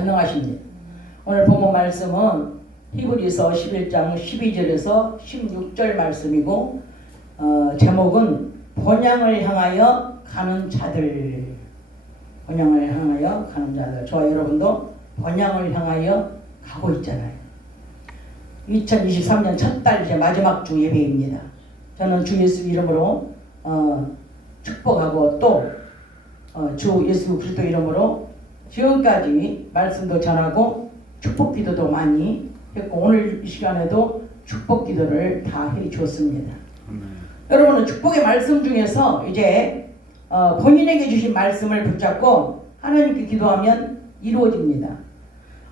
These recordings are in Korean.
전능하십니다. 오늘 본문 말씀은 히브리서 11장 12절에서 16절 말씀이고 제목은 본향을 향하여 가는 자들. 본향을 향하여 가는 자들. 저와 여러분도 본향을 향하여 가고 있잖아요. 2023년 첫 달 이제 마지막 주 예배입니다. 저는 주 예수 이름으로 축복하고 또 주 예수 그리스도 이름으로 지금까지 말씀도 전하고 축복 기도도 많이 했고 오늘 이 시간에도 축복 기도를 다 해 주었습니다. 여러분은 축복의 말씀 중에서 이제 본인에게 주신 말씀을 붙잡고 하나님께 기도하면 이루어집니다.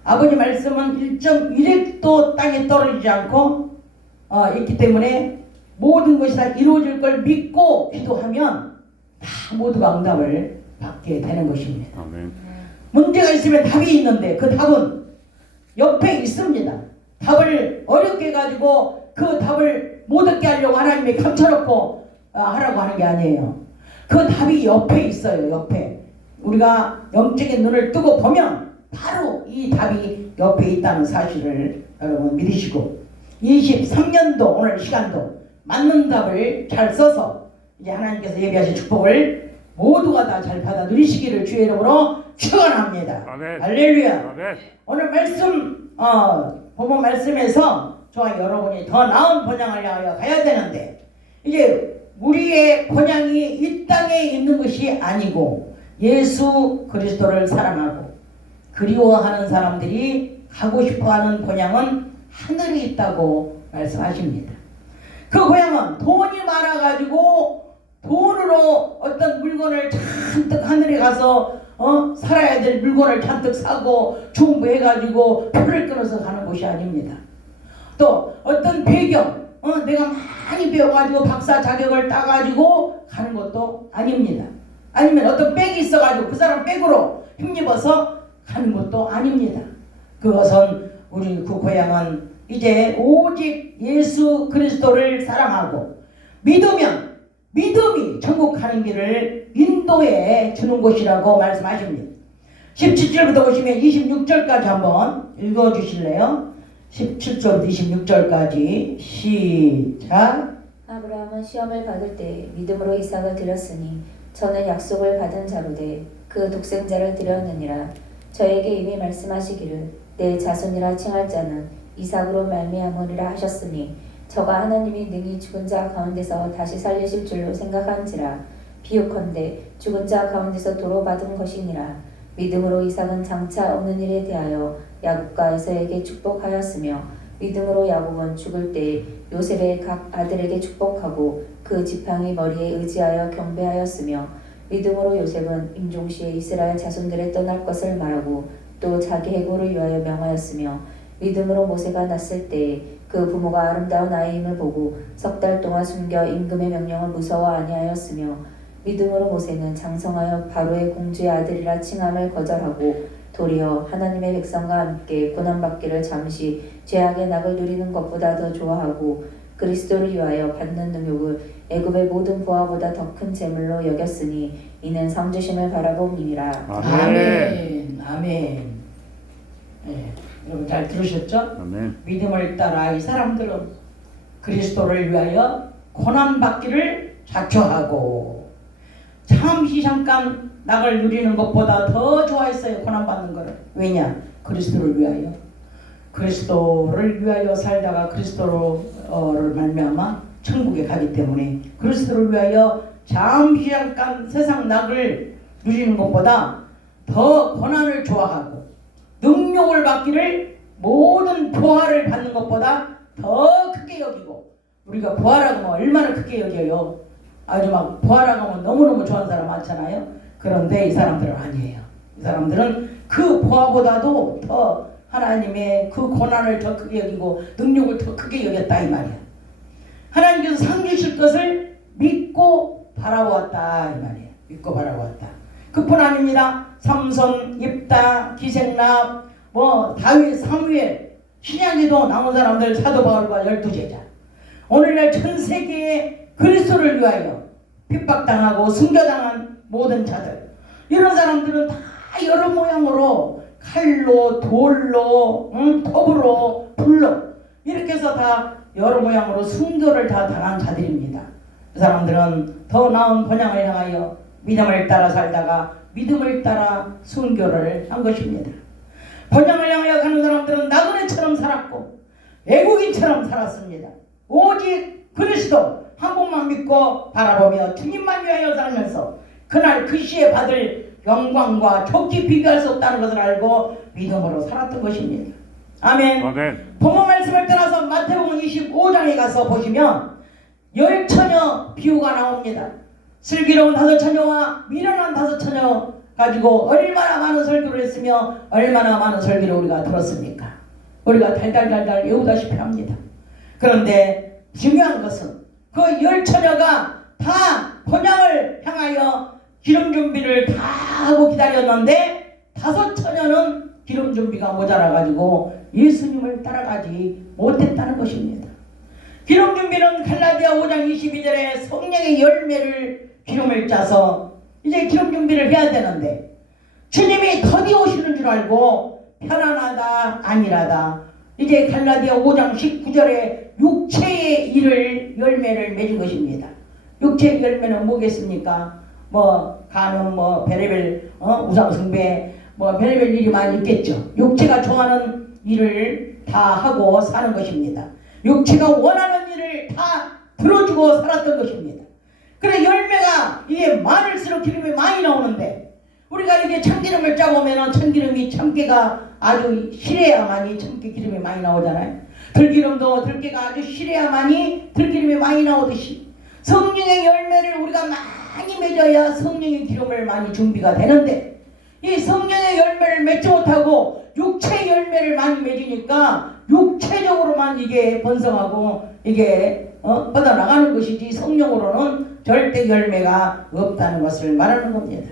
아버지 말씀은 1.1획도 땅에 떨어지지 않고 있기 때문에 모든 것이 다 이루어질 걸 믿고 기도하면 다 모두가 응답을 받게 되는 것입니다. 아멘. 문제가 있으면 답이 있는데 그 답은 옆에 있습니다. 답을 어렵게 가지고 그 답을 못 얻게 하려고 하나님이 감춰놓고 하라고 하는 게 아니에요. 그 답이 옆에 있어요. 옆에. 우리가 영적인 눈을 뜨고 보면 바로 이 답이 옆에 있다는 사실을 여러분 믿으시고 23년도 오늘 시간도 맞는 답을 잘 써서 이제 하나님께서 예비하신 축복을 모두가 다 잘 받아 누리시기를 주의 이름으로 축원합니다. 아멘. 할렐루야. 아멘. 오늘 말씀 본문 말씀에서 저와 여러분이 더 나은 본향을 향하여 가야 되는데 이제 우리의 본향이 이 땅에 있는 것이 아니고 예수 그리스도를 사랑하고 그리워하는 사람들이 가고 싶어하는 본향은 하늘에 있다고 말씀하십니다. 그 본향은 돈이 많아가지고 돈으로 어떤 물건을 잔뜩 하늘에 가서 살아야 될 물건을 잔뜩 사고 중부해가지고 표를 끊어서 가는 곳이 아닙니다. 또 어떤 배경 내가 많이 배워가지고 박사 자격을 따가지고 가는 것도 아닙니다. 아니면 어떤 백이 있어가지고 그 사람 백으로 힘입어서 가는 것도 아닙니다. 그것은 우리 그 고향은 이제 오직 예수 그리스도를 사랑하고 믿으면 믿음이 천국 가는 길을 인도해 주는 곳이라고 말씀하십니다. 17절부터 보시면 26절까지 한번 읽어주실래요? 17절부터 26절까지 시작. 아브라함은 시험을 받을 때 믿음으로 이삭을 드렸으니 저는 약속을 받은 자로되 그 독생자를 드렸느니라. 저에게 이미 말씀하시기를 내 자손이라 칭할 자는 이삭으로 말미암으리라 하셨으니 저가 하나님이 능히 죽은 자 가운데서 다시 살리실 줄로 생각한지라. 비유컨대 죽은 자 가운데서 도로 받은 것이니라. 믿음으로 이삭은 장차 없는 일에 대하여 야곱과 에서에게 축복하였으며 믿음으로 야곱은 죽을 때 요셉의 각 아들에게 축복하고 그 지팡이 머리에 의지하여 경배하였으며 믿음으로 요셉은 임종시에 이스라엘 자손들에 떠날 것을 말하고 또 자기 해고를 위하여 명하였으며 믿음으로 모세가 났을 때에 그 부모가 아름다운 아이임을 보고 석 달 동안 숨겨 임금의 명령을 무서워 아니하였으며 믿음으로 모세는 장성하여 바로의 공주의 아들이라 칭함을 거절하고 도리어 하나님의 백성과 함께 고난받기를 잠시 죄악의 낙을 누리는 것보다 더 좋아하고 그리스도를 위하여 받는 능욕을 애굽의 모든 보화보다 더 큰 재물로 여겼으니 이는 상주심을 바라봄이니라. 아멘. 아멘. 네, 여러분 잘 들으셨죠? 아멘. 믿음을 따라 이 사람들은 그리스도를 위하여 고난받기를 자초하고 잠시 잠깐 낙을 누리는 것보다 더 좋아했어요. 고난받는 거를. 왜냐? 그리스도를 위하여. 그리스도를 위하여 살다가 그리스도를 말미암아 천국에 가기 때문에 그리스도를 위하여 잠시 잠깐 세상 낙을 누리는 것보다 더 고난을 좋아하고 능력을 받기를 모든 보화를 받는 것보다 더 크게 여기고 우리가 보화라고 하면 얼마나 크게 여겨요. 아주 막 보화라고 하면 너무너무 좋아하는 사람 많잖아요. 그런데 이 사람들은 아니에요. 이 사람들은 그 보화보다도 더 하나님의 그 고난을 더 크게 여기고 능력을 더 크게 여겼다 이 말이야. 하나님께서 상 주실 것을 믿고 바라보았다 이 말이에요. 믿고 바라보았다. 그뿐 아닙니다. 삼손, 옙다, 기생랍, 다윗, 사무엘, 신약에도 나온 사람들 사도 바울과 12제자. 오늘날 전 세계에 그리스도를 위하여 핍박당하고 순교당한 모든 자들. 이런 사람들은 다 여러 모양으로 칼로 돌로 톱으로 불로 이렇게 해서 다 여러 모양으로 순교를 다 당한 자들입니다. 그 사람들은 더 나은 번영을 향하여 믿음을 따라 살다가 믿음을 따라 순교를 한 것입니다. 번영을 향하여 가는 사람들은 나그네처럼 살았고 외국인처럼 살았습니다. 오직 그리스도 한 분만 믿고 바라보며 주님만 위하여 살면서 그날 그 시에 받을 영광과 좋게 비교할 수 없다는 것을 알고 믿음으로 살았던 것입니다. 아멘. 아멘. 본문 말씀을 따라서 마태복음 25장에 가서 보시면 열처녀 비유가 나옵니다. 슬기로운 5처녀와 미련한 5처녀 가지고 얼마나 많은 설교를 했으며 얼마나 많은 설교를 우리가 들었습니까? 우리가 달달달달 외우다시피 합니다. 그런데 중요한 것은 그 10처녀가 다 번향을 향하여 기름 준비를 다 하고 기다렸는데 5처녀는 기름 준비가 모자라 가지고 예수님을 따라가지 못했다는 것입니다. 기름 준비는 갈라디아 5장 22절에 성령의 열매를 기름을 짜서 이제 기름 준비를 해야 되는데 주님이 더디 오시는 줄 알고 편안하다 아니라다 이제 갈라디아 5장 19절에 육체의 일을 열매를 맺은 것입니다. 육체의 열매는 뭐겠습니까? 뭐 간음 뭐 별의별 우상숭배 뭐 별의별 일이 많이 있겠죠. 육체가 좋아하는 일을 다 하고 사는 것입니다. 육체가 원하는 일을 다 들어주고 살았던 것입니다. 그래 열매가 이게 많을수록 기름이 많이 나오는데 우리가 이게 참기름을 짜보면 참기름이 참깨가 아주 실해야만이 참깨 기름이 많이 나오잖아요. 들기름도 들깨가 아주 실해야만이 들기름이 많이 나오듯이 성령의 열매를 우리가 많이 맺어야 성령의 기름을 많이 준비가 되는데 이 성령의 열매를 맺지 못하고 육체의 열매를 많이 맺으니까 육체적으로만 이게 번성하고 이게 뻗어나가는 것이지 성령으로는 절대 열매가 없다는 것을 말하는 겁니다.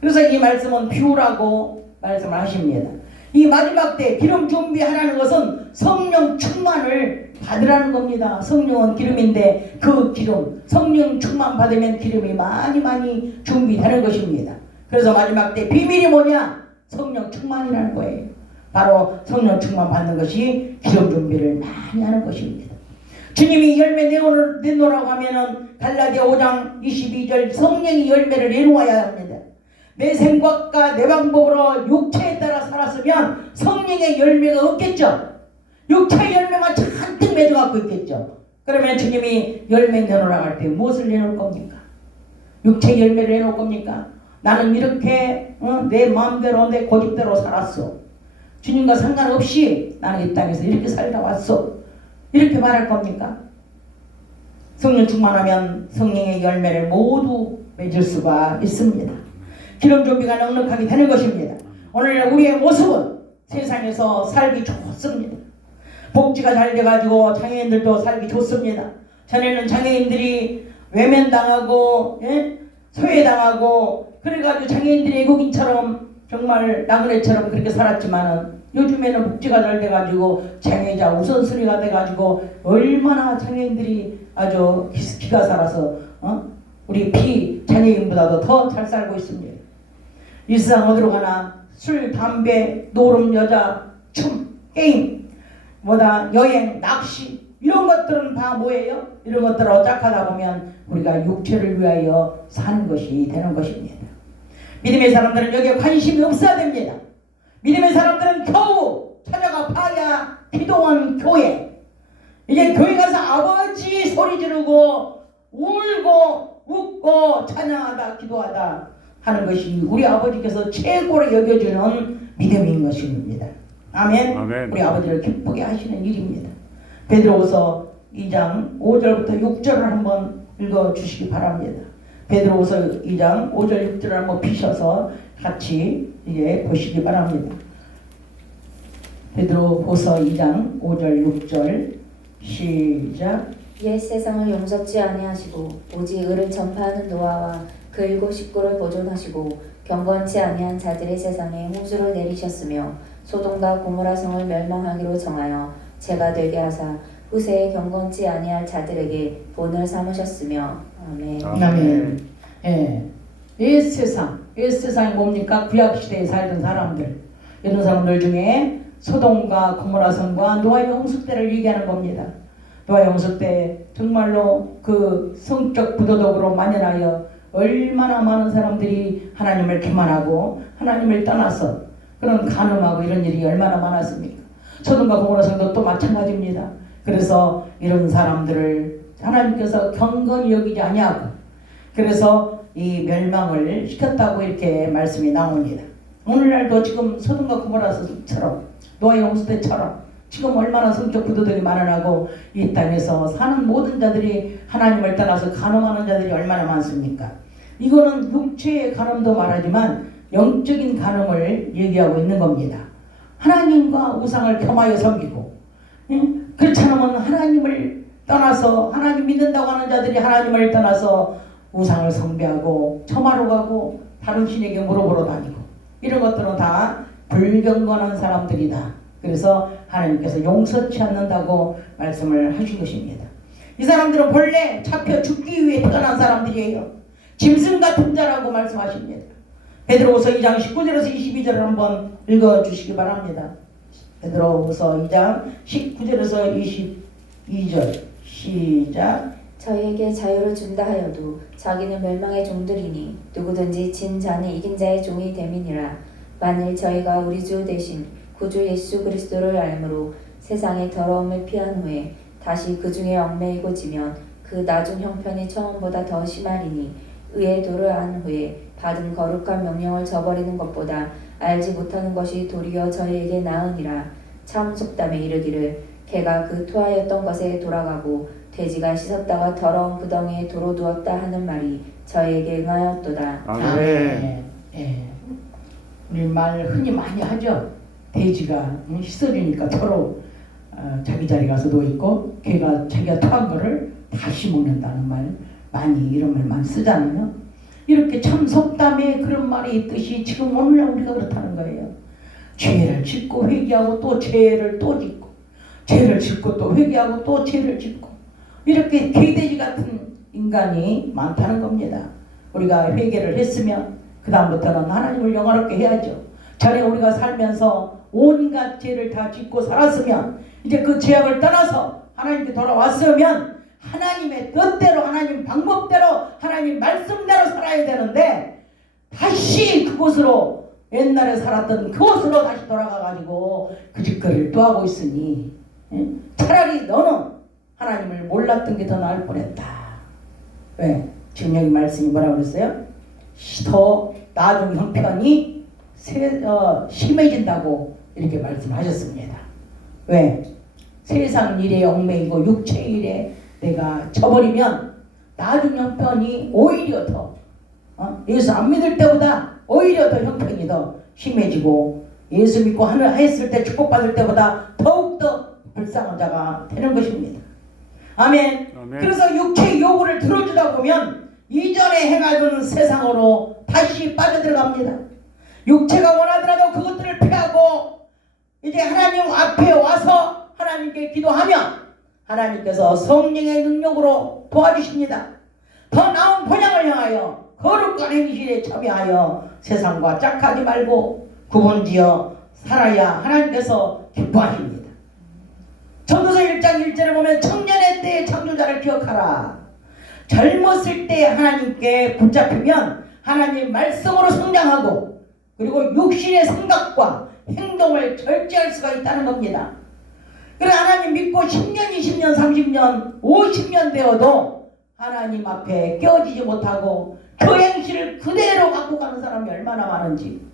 그래서 이 말씀은 비유라고 말씀을 하십니다. 이 마지막 때 기름 준비하라는 것은 성령 충만을 받으라는 겁니다. 성령은 기름인데 그 기름 성령 충만 받으면 기름이 많이 준비되는 것입니다. 그래서 마지막 때 비밀이 뭐냐? 성령 충만이라는 거예요. 바로 성령 충만 받는 것이 기름 준비를 많이 하는 것입니다. 주님이 열매 내놓으라고 하면은 갈라디아 5장 22절 성령이 열매를 내놓아야 합니다. 내 생각과 내 방법으로 육체에 따라 살았으면 성령의 열매가 없겠죠. 육체의 열매만 잔뜩 맺어갖고 있겠죠. 그러면 주님이 열매 내놓으라고 할 때 무엇을 내놓을 겁니까? 육체의 열매를 내놓을 겁니까? 나는 이렇게 내 마음대로 내 고집대로 살았어. 주님과 상관없이 나는 이 땅에서 이렇게 살다 왔어. 이렇게 말할 겁니까? 성령 충만하면 성령의 열매를 모두 맺을 수가 있습니다. 기름 준비가 넉넉하게 되는 것입니다. 오늘 우리의 모습은 세상에서 살기 좋습니다. 복지가 잘 돼가지고 장애인들도 살기 좋습니다. 전에는 장애인들이 외면당하고 소외당하고 그래가지고 장애인들이 외국인처럼 정말 나그네처럼 그렇게 살았지만은 요즘에는 복지가 잘 돼가지고 장애자 우선순위가 돼가지고 얼마나 장애인들이 아주 기가 살아서 우리 비장애인보다도 더 잘 살고 있습니다. 이 세상 어디로 가나 술, 담배, 노름, 여자, 춤, 게임, 여행, 낚시 이런 것들은 다 뭐예요? 이런 것들을 어짝하다 보면 우리가 육체를 위하여 사는 것이 되는 것입니다. 믿음의 사람들은 여기에 관심이 없어야 됩니다. 믿음의 사람들은 겨우 찾아가 봐야 기도원 교회. 이제 교회 가서 아버지 소리 지르고 울고 웃고 찬양하다 기도하다 하는 것이 우리 아버지께서 최고로 여겨주는 믿음인 것입니다. 아멘. 아멘. 우리 아버지를 기쁘게 하시는 일입니다. 베드로후서 2장 5절부터 6절을 한번 읽어주시기 바랍니다. 베드로후서 2장 5절 6절을 한번 피셔서 같이 이제 보시기 바랍니다. 베드로후서 2장 5절 6절 시작. 옛 세상을 용섭지 아니하시고 오직 의를 전파하는 노아와 그 일곱 식구를 보존하시고 경건치 아니한 자들의 세상에 홍수를 내리셨으며 소돔과 고모라 성을 멸망하기로 정하여 죄가 되게 하사 후세에 경건치 아니할 자들에게 본을 삼으셨으며 아멘. 아멘. 예. 옛 세상이 뭡니까? 구약 시대에 살던 사람들. 이런 사람들 중에 소돔과 고모라 성과 노아의 홍수 때를 얘기하는 겁니다. 노아의 홍수 때 정말로 그 성적 부도덕으로 만연하여 얼마나 많은 사람들이 하나님을 기만하고 하나님을 떠나서 그런 간음하고 이런 일이 얼마나 많았습니까? 소돔과 고모라 성도 또 마찬가지입니다. 그래서 이런 사람들을 하나님께서 경건히 여기지 아니하고 그래서 이 멸망을 시켰다고 이렇게 말씀이 나옵니다. 오늘날도 지금 소돔과 고모라처럼 노아의 홍수 때처럼 지금 얼마나 성적 부도덕이 만연하고 이 땅에서 사는 모든 자들이 하나님을 떠나서 간음하는 자들이 얼마나 많습니까? 이거는 육체의 간음도 말하지만 영적인 간음을 얘기하고 있는 겁니다. 하나님과 우상을 겸하여 섬기고 그렇지 않으면 하나님을 떠나서 하나님 믿는다고 하는 자들이 하나님을 떠나서 우상을 숭배하고 점하러 가고 다른 신에게 물어보러 다니고 이런 것들은 다 불경건한 사람들이다. 그래서 하나님께서 용서치 않는다고 말씀을 하신 것입니다. 이 사람들은 본래 잡혀 죽기 위해 태어난 사람들이에요. 짐승 같은 자라고 말씀하십니다. 베드로후서 2장 19절에서 22절을 한번 읽어주시기 바랍니다. 베드로후서 2장 19절에서 22절 시작. 저희에게 자유를 준다 하여도 자기는 멸망의 종들이니 누구든지 진 자는 이긴 자의 종이 됨이니라. 만일 저희가 우리 주 대신 구주 예수 그리스도를 알므로 세상의 더러움을 피한 후에 다시 그 중에 얽매이고 지면 그 나중 형편이 처음보다 더 심하리니 의의 도를 안 후에 받은 거룩한 명령을 저버리는 것보다 알지 못하는 것이 도리어 저희에게 나으니라. 참 속담에 이르기를 개가 그 토하였던 것에 돌아가고 돼지가 씻었다가 더러운 구덩이에 도로 두었다 하는 말이 저희에게 응하였도다. 아멘. 예. 우리 말 흔히 많이 하죠. 돼지가 씻어주니까 서로 자기 자리 가서 누워있고 개가 자기가 토한 거를 다시 먹는다는 말 많이 이런 말 많이 쓰잖아요. 이렇게 참 속담에 그런 말이 있듯이 지금 오늘날 우리가 그렇다는 거예요. 죄를 짓고 회개하고 또 죄를 또 짓고 죄를 짓고 또 회개하고 또 죄를 짓고 이렇게 개돼지 같은 인간이 많다는 겁니다. 우리가 회개를 했으면 그 다음부터는 하나님을 영화롭게 해야죠. 전에 우리가 살면서 온갖 죄를 다 짓고 살았으면 이제 그 죄악을 떠나서 하나님께 돌아왔으면 하나님의 뜻대로 하나님 방법대로 하나님 말씀대로 살아야 되는데 다시 그곳으로 옛날에 살았던 그곳으로 다시 돌아가가지고 그 짓거리를 또 하고 있으니 차라리 너는 하나님을 몰랐던 게 더 나을 뻔했다. 왜? 지금 여기 말씀이 뭐라고 그랬어요? 더 나중 형편이 심해진다고 이렇게 말씀하셨습니다. 왜? 세상 일에 얽매이고 육체 일에 내가 져버리면 나중 형편이 오히려 더 예수 안 믿을 때보다 오히려 더 형편이 더 심해지고 예수 믿고 하늘 했을 때 축복받을 때보다 더욱더 불쌍한 자가 되는 것입니다. 아멘. 아멘. 그래서 육체의 요구를 들어주다 보면 이전에 행하던 세상으로 다시 빠져들어갑니다. 육체가 원하더라도 그것들을 피하고 이제 하나님 앞에 와서 하나님께 기도하면 하나님께서 성령의 능력으로 도와주십니다. 더 나은 본향을 향하여 거룩한 행실에 참여하여 세상과 짝하지 말고 구분지어 살아야 하나님께서 기뻐하십니다. 전도서 1장 1절에 보면 청년의 때의 창조자를 기억하라. 젊었을 때 하나님께 붙잡히면 하나님 말씀으로 성장하고 그리고 육신의 생각과 행동을 절제할 수가 있다는 겁니다. 그래 하나님 믿고 10년, 20년, 30년, 50년 되어도 하나님 앞에 깨어지지 못하고 그 행실을 그대로 갖고 가는 사람이 얼마나 많은지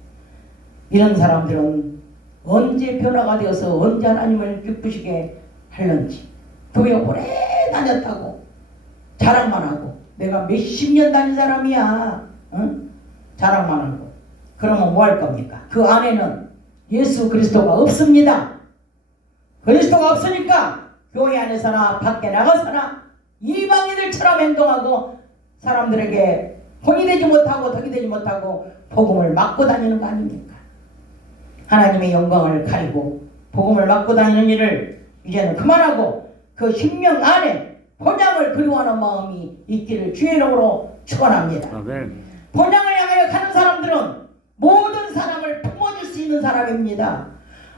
이런 사람들은 언제 변화가 되어서 언제 하나님을 기쁘시게 할는지 교회 오래 다녔다고 자랑만 하고 내가 몇십 년 다닌 사람이야 자랑만 하고 그러면 뭐 할 겁니까? 그 안에는 예수 그리스도가 없습니다. 그리스도가 없으니까 교회 안에서나 밖에 나가서나 이방인들처럼 행동하고 사람들에게 본이 되지 못하고 덕이 되지 못하고 복음을 막고 다니는 거 아닙니까? 하나님의 영광을 가리고 복음을 막고 다니는 일을 이제는 그만하고 그 심령 안에 본향을 그리워하는 마음이 있기를 주의 이름으로 축원합니다. 아멘. 본향을 향하여 가는 사람들은 모든 사람을 품어줄 수 있는 있는 사람입니다.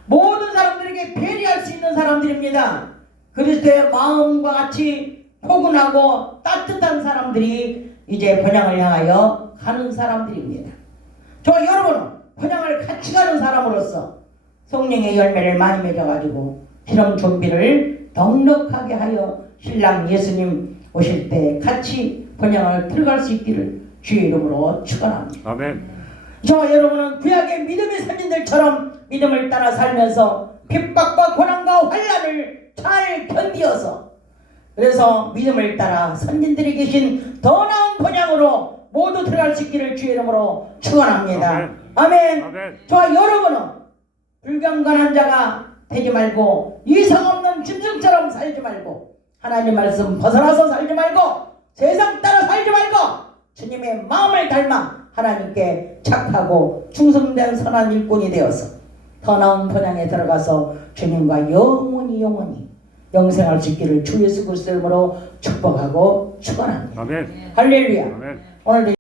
모든 사람들에게 배려할 수 있는 사람들입니다. 그리스도의 마음과 같이 포근하고 따뜻한 사람들이 이제 번향을 향하여 가는 사람들입니다. 저와 여러분은 번향을 같이 가는 사람으로서 성령의 열매를 많이 맺어가지고 실험 준비를 넉넉하게 하여 신랑 예수님 오실 때 같이 번향을 들어갈 수 있기를 주의 이름으로 축원합니다. 아멘. 저와 여러분은 구약의 믿음의 선진들처럼 믿음을 따라 살면서 핍박과 고난과 환난을 잘 견디어서 그래서 믿음을 따라 선진들이 계신 더 나은 번향으로 모두 들어갈 수 있기를 주의 이름으로 축원합니다. 아멘. 아멘. 아멘. 저와 여러분은 불경건한 자가 되지 말고 이상 없는 짐승처럼 살지 말고 하나님 말씀 벗어나서 살지 말고 세상 따라 살지 말고 주님의 마음을 닮아 하나님께 착하고 충성된 선한 일꾼이 되어서 더 나은 번향에 들어가서 주님과 영원히 영생할 수 있기를 주 예수 그리스도 이름으로 축복하고 축원합니다. 아멘. 할렐루야. 아멘. 오늘도